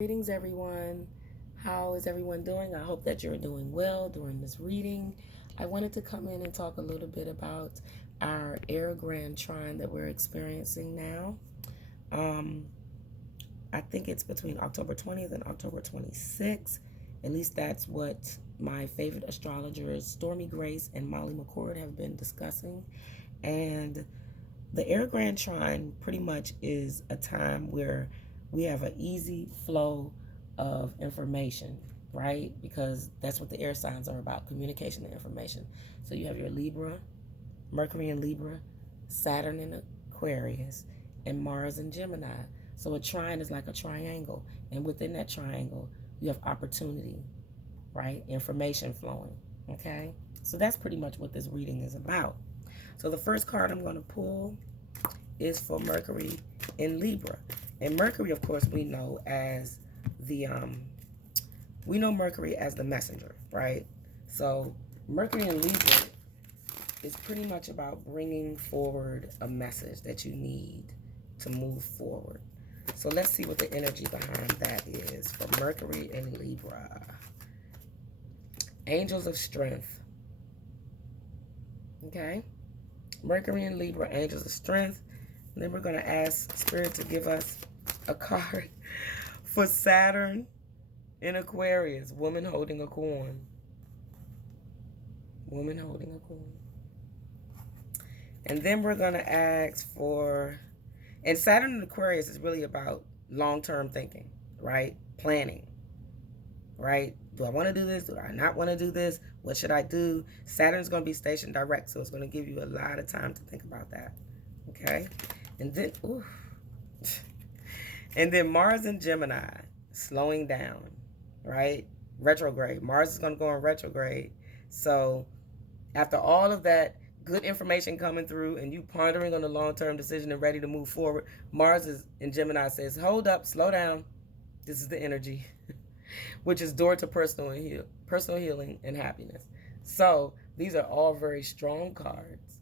Greetings, everyone. How is everyone doing? I hope that you're doing well during this reading. I wanted to come in and talk a little bit about our Air Grand Trine that we're experiencing now. Um, I think it's between October 20th and October 26th. At least that's what my favorite astrologers, Stormy Grace and Molly McCord, have been discussing. And the Air Grand Trine pretty much is a time where we have an easy flow of information, right? Because that's what the air signs are about, communication and information. So you have your Libra, Mercury in Libra, Saturn in Aquarius, and Mars in Gemini. So a trine is like a triangle. And within that triangle, you have opportunity, right? Information flowing, okay? So that's pretty much what this reading is about. So the first card I'm going to pull is for Mercury in Libra. And Mercury, of course, we know Mercury as the messenger, right? So Mercury in Libra is pretty much about bringing forward a message that you need to move forward. So let's see what the energy behind that is for Mercury in Libra. Angels of Strength. Okay? Mercury in Libra, Angels of Strength. And then we're going to ask Spirit to give us a card for Saturn in Aquarius. Woman holding a corn. Woman holding a corn. And then we're going to ask for... And Saturn in Aquarius is really about long-term thinking, right? Planning, right? Do I want to do this? Do I not want to do this? What should I do? Saturn's going to be stationed direct, so it's going to give you a lot of time to think about that, okay? And then, and then Mars in Gemini, slowing down, right? Retrograde. Mars is going to go in retrograde. So after all of that good information coming through and you pondering on a long-term decision and ready to move forward, Mars is in Gemini says, hold up, slow down. This is the energy, which is door to personal healing and happiness. So these are all very strong cards.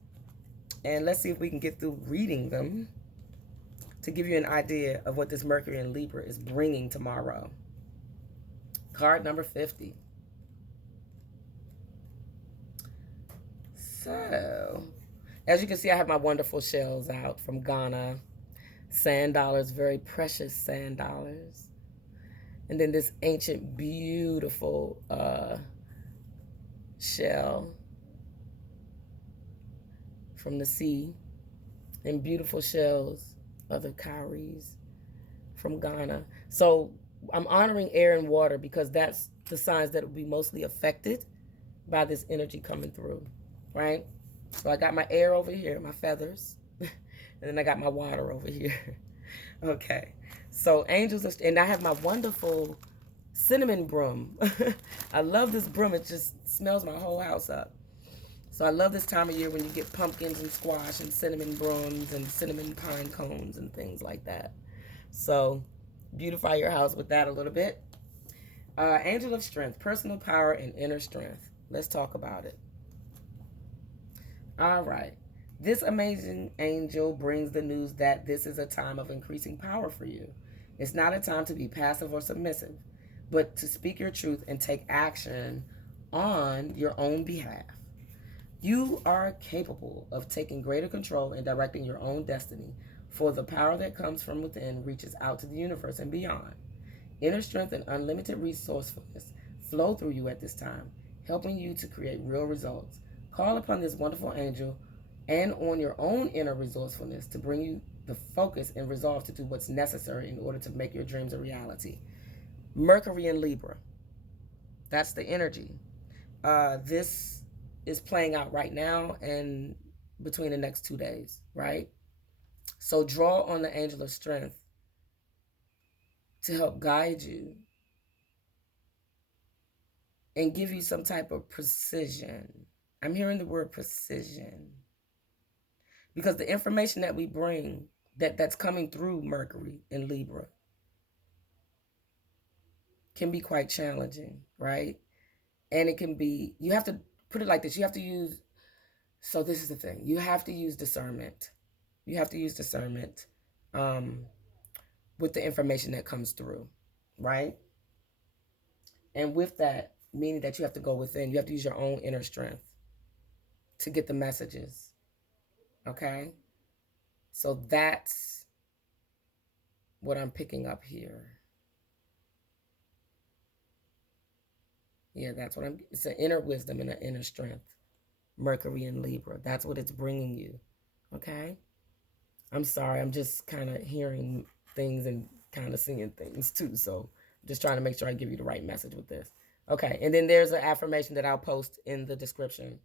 And let's see if we can get through reading them to give you an idea of what this Mercury in Libra is bringing tomorrow. Card number 50. So, as you can see, I have my wonderful shells out from Ghana. Sand dollars, very precious sand dollars. And then this ancient, beautiful shell from the sea. And beautiful shells of the cowries from Ghana. So I'm honoring air and water because that's the signs that will be mostly affected by this energy coming through, right? So I got my air over here, my feathers, and then I got my water over here. Okay, so angels, and I have my wonderful cinnamon broom. I love this broom. It just smells my whole house up. So I love this time of year when you get pumpkins and squash and cinnamon brooms and cinnamon pine cones and things like that. So beautify your house with that a little bit. Angel of Strength, personal power and inner strength. Let's talk about it. All right. This amazing angel brings the news that this is a time of increasing power for you. It's not a time to be passive or submissive, but to speak your truth and take action on your own behalf. You are capable of taking greater control and directing your own destiny, for the power that comes from within reaches out to the universe and beyond. Inner strength and unlimited resourcefulness flow through you at this time, helping you to create real results. Call upon this wonderful angel and on your own inner resourcefulness to bring you the focus and resolve to do what's necessary in order to make your dreams a reality. Mercury in Libra. That's the energy. This is playing out right now and between the next 2 days, right? So draw on the angel of strength to help guide you and give you some type of precision. I'm hearing the word precision because the information that we bring that's coming through Mercury in Libra can be quite challenging, right? And it can be, you have to put it like this, you have to use, so this is the thing, you have to use discernment. You have to use discernment with the information that comes through. right? And with that, meaning that you have to go within, you have to use your own inner strength to get the messages, okay? So that's what I'm picking up here. Yeah, that's what it's an inner wisdom and an inner strength. Mercury and Libra. That's what it's bringing you, okay? I'm sorry, I'm just kind of hearing things and kind of seeing things too. So I'm just trying to make sure I give you the right message with this. Okay, and then there's an affirmation that I'll post in the description.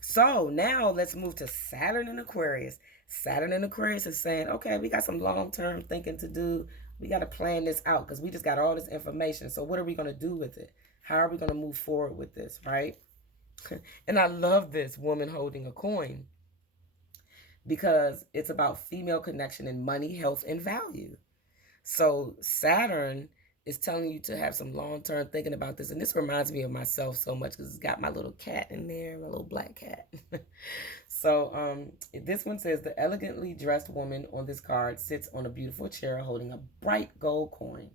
So now let's move to Saturn in Aquarius. Saturn in Aquarius is saying, okay, we got some long-term thinking to do. We got to plan this out because we just got all this information. So what are we going to do with it? How are we going to move forward with this, right? And I love this woman holding a coin because it's about female connection in money, health, and value. So Saturn is telling you to have some long-term thinking about this. And this reminds me of myself so much because it's got my little cat in there, my little black cat. So this one says, the elegantly dressed woman on this card sits on a beautiful chair holding a bright gold coin.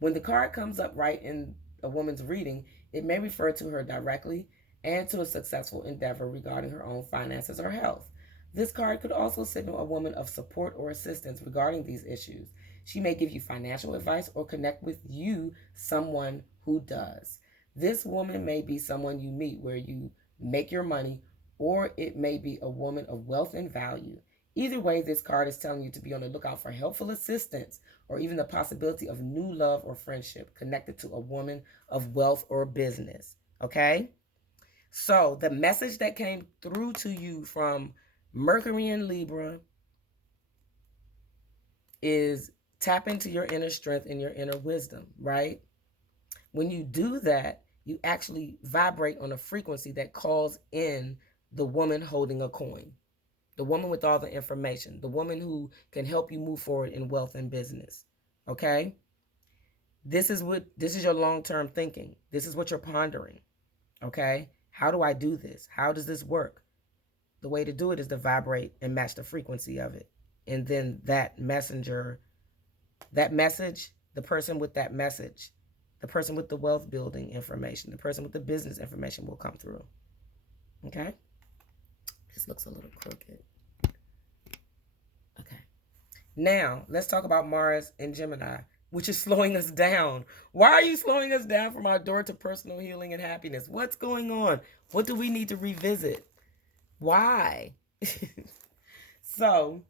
When the card comes up right in a woman's reading, it may refer to her directly and to a successful endeavor regarding her own finances or health. This card could also signal a woman of support or assistance regarding these issues. She may give you financial advice or connect with you, someone who does. This woman may be someone you meet where you make your money, or it may be a woman of wealth and value. Either way, this card is telling you to be on the lookout for helpful assistance or even the possibility of new love or friendship connected to a woman of wealth or business. Okay? So the message that came through to you from Mercury and Libra is tap into your inner strength and your inner wisdom, right? When you do that, you actually vibrate on a frequency that calls in the woman holding a coin, the woman with all the information, the woman who can help you move forward in wealth and business. Okay? This is your long-term thinking. This is what you're pondering. Okay? How do I do this? How does this work? The way to do it is to vibrate and match the frequency of it. And then that message, the person with that message, the person with the wealth building information, the person with the business information will come through. Okay? This looks a little crooked. Okay. Now, let's talk about Mars and Gemini, which is slowing us down. Why are you slowing us down from our door to personal healing and happiness? What's going on? What do we need to revisit? Why? So,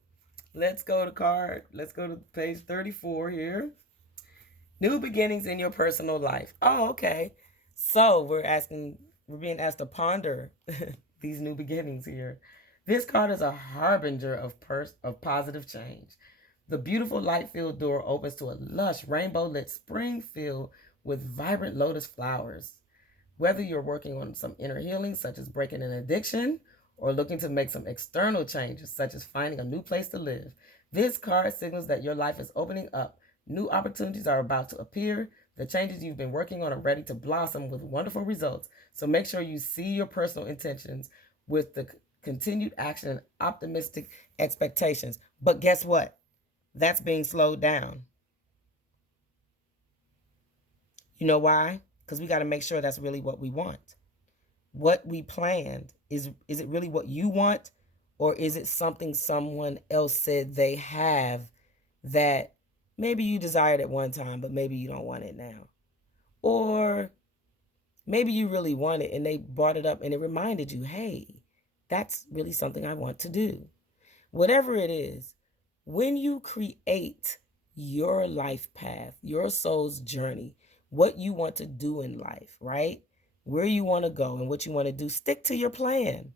let's go to page 34 here. New beginnings in your personal life. Oh, okay. So we're being asked to ponder these new beginnings here. This card is a harbinger of positive change. The beautiful light-filled door opens to a lush, rainbow-lit spring filled with vibrant lotus flowers. Whether you're working on some inner healing, such as breaking an addiction, or looking to make some external changes, such as finding a new place to live, this card signals that your life is opening up. New opportunities are about to appear. The changes you've been working on are ready to blossom with wonderful results. So make sure you see your personal intentions with the continued action and optimistic expectations. But guess what? That's being slowed down. You know why? Because we got to make sure that's really what we want. What we planned, is it really what you want? Or is it something someone else said they have that maybe you desired at one time, but maybe you don't want it now? Or maybe you really want it and they brought it up and it reminded you, hey, that's really something I want to do. Whatever it is, when you create your life path, your soul's journey, what you want to do in life, right? Where you want to go and what you want to do, stick to your plan.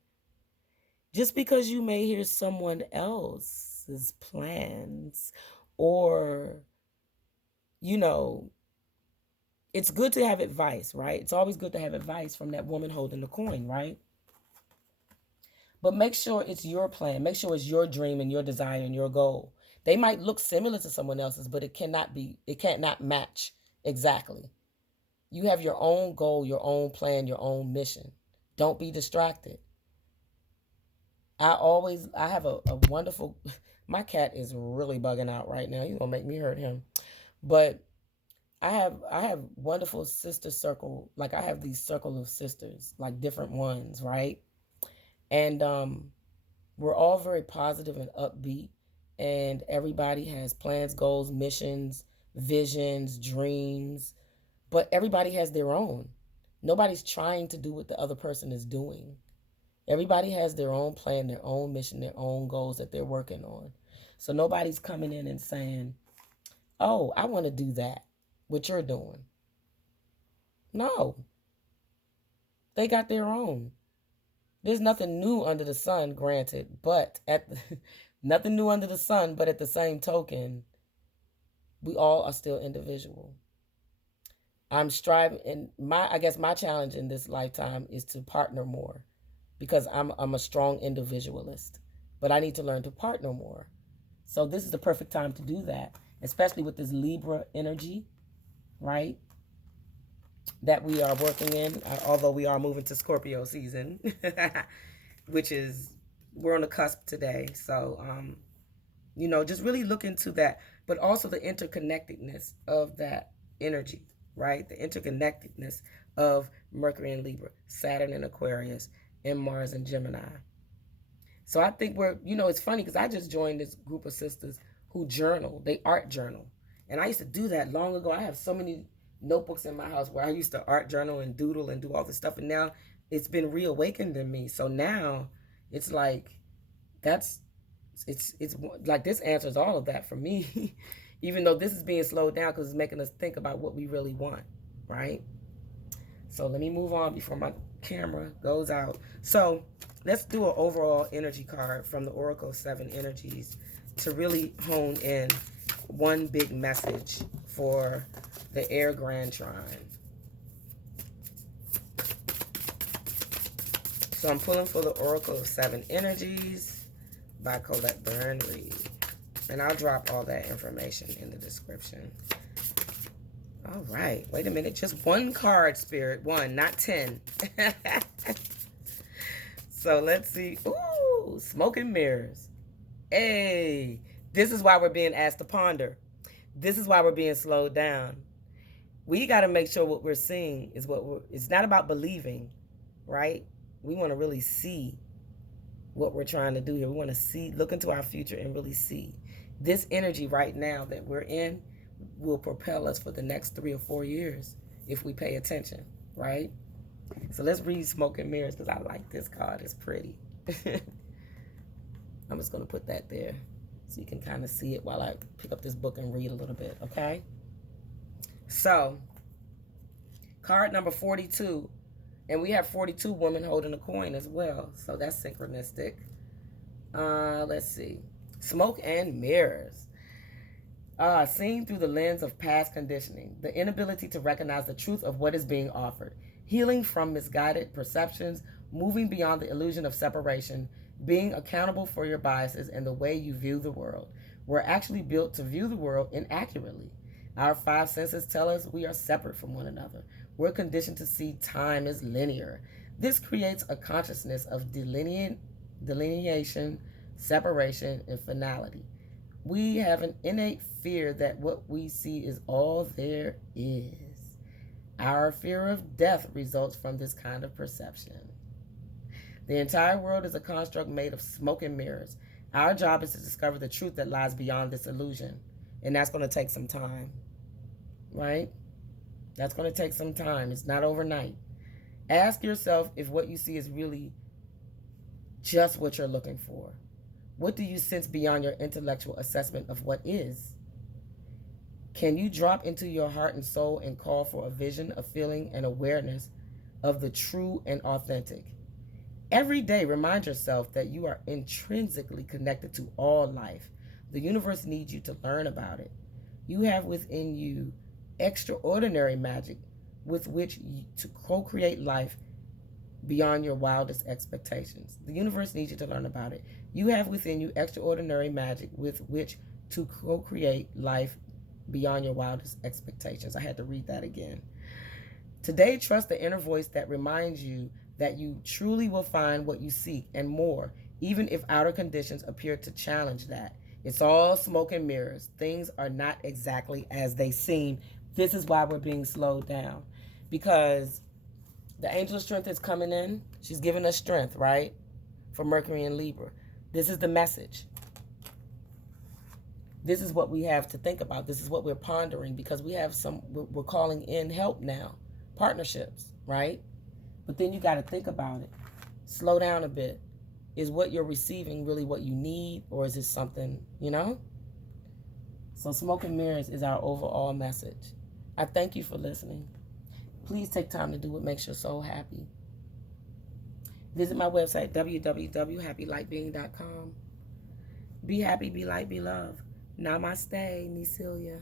Just because you may hear someone else's plans or, it's good to have advice, right? It's always good to have advice from that woman holding the coin, right? But make sure it's your plan. Make sure it's your dream and your desire and your goal. They might look similar to someone else's, but it cannot match exactly. You have your own goal, your own plan, your own mission. Don't be distracted. I have a wonderful, my cat is really bugging out right now. He's going to make me hurt him. But I have wonderful sister circle. Like I have these circle of sisters, like different ones, right? And we're all very positive and upbeat, and everybody has plans, goals, missions, visions, dreams, but everybody has their own. Nobody's trying to do what the other person is doing. Everybody has their own plan, their own mission, their own goals that they're working on. So nobody's coming in and saying, "Oh, I want to do that," what you're doing. No, they got their own. There's nothing new under the sun, granted, but nothing new under the sun, but at the same token, we all are still individual. I'm striving, and I guess my challenge in this lifetime is to partner more, because I'm a strong individualist, but I need to learn to partner more. So this is the perfect time to do that, especially with this Libra energy, right? That we are working in, although we are moving to Scorpio season, which is, we're on the cusp today. So, just really look into that, but also the interconnectedness of that energy, right? The interconnectedness of Mercury and Libra, Saturn and Aquarius, and Mars and Gemini. So I think it's funny because I just joined this group of sisters who journal. They art journal. And I used to do that long ago. I have so many notebooks in my house where I used to art journal and doodle and do all this stuff. And now it's been reawakened in me. So now it's like, it's like this answers all of that for me, even though this is being slowed down because it's making us think about what we really want, right? So let me move on before my camera goes out. So let's do an overall energy card from the Oracle 7 Energies to really hone in one big message for the Air Grand Trine. So I'm pulling for the Oracle of 7 Energies by Colette Burnley. And I'll drop all that information in the description. All right. Wait a minute. Just one card, Spirit. One, not 10. So let's see. Ooh, smoke and mirrors. Hey, this is why we're being asked to ponder. This is why we're being slowed down. We got to make sure what we're seeing is it's not about believing, right? We want to really see what we're trying to do here. We want to look into our future and really see. This energy right now that we're in will propel us for the next 3 or 4 years if we pay attention, right? So let's read Smoke and Mirrors because I like this card. It's pretty. I'm just going to put that there so you can kind of see it while I pick up this book and read a little bit, okay? So, card number 42. And we have 42 women holding a coin as well. So that's synchronistic. Let's see. Smoke and mirrors. Seen through the lens of past conditioning. The inability to recognize the truth of what is being offered. Healing from misguided perceptions. Moving beyond the illusion of separation. Being accountable for your biases and the way you view the world. We're actually built to view the world inaccurately. Our 5 senses tell us we are separate from one another. We're conditioned to see time as linear. This creates a consciousness of delineation, separation, and finality. We have an innate fear that what we see is all there is. Our fear of death results from this kind of perception. The entire world is a construct made of smoke and mirrors. Our job is to discover the truth that lies beyond this illusion. And that's going to take some time, right? That's going to take some time. It's not overnight. Ask yourself if what you see is really just what you're looking for. What do you sense beyond your intellectual assessment of what is? Can you drop into your heart and soul and call for a vision, a feeling, and awareness of the true and authentic? Every day, remind yourself that you are intrinsically connected to all life. The universe needs you to learn about it. You have within you extraordinary magic with which to co-create life beyond your wildest expectations. The universe needs you to learn about it. You have within you extraordinary magic with which to co-create life beyond your wildest expectations. I had to read that again. Today, trust the inner voice that reminds you that you truly will find what you seek and more, even if outer conditions appear to challenge that. It's all smoke and mirrors. Things are not exactly as they seem This is why we're being slowed down. Because the angel of strength is coming in. She's giving us strength, right? For Mercury and Libra. This is the message. This is what we have to think about. This is what we're pondering, because we're calling in help now. Partnerships, right? But then you got to think about it. Slow down a bit. Is what you're receiving really what you need, or is it something, you know? So smoke and mirrors is our overall message. I thank you for listening. Please take time to do what makes your soul happy. Visit my website, www.happylightbeing.com. Be happy, be light, be love. Namaste Necilia.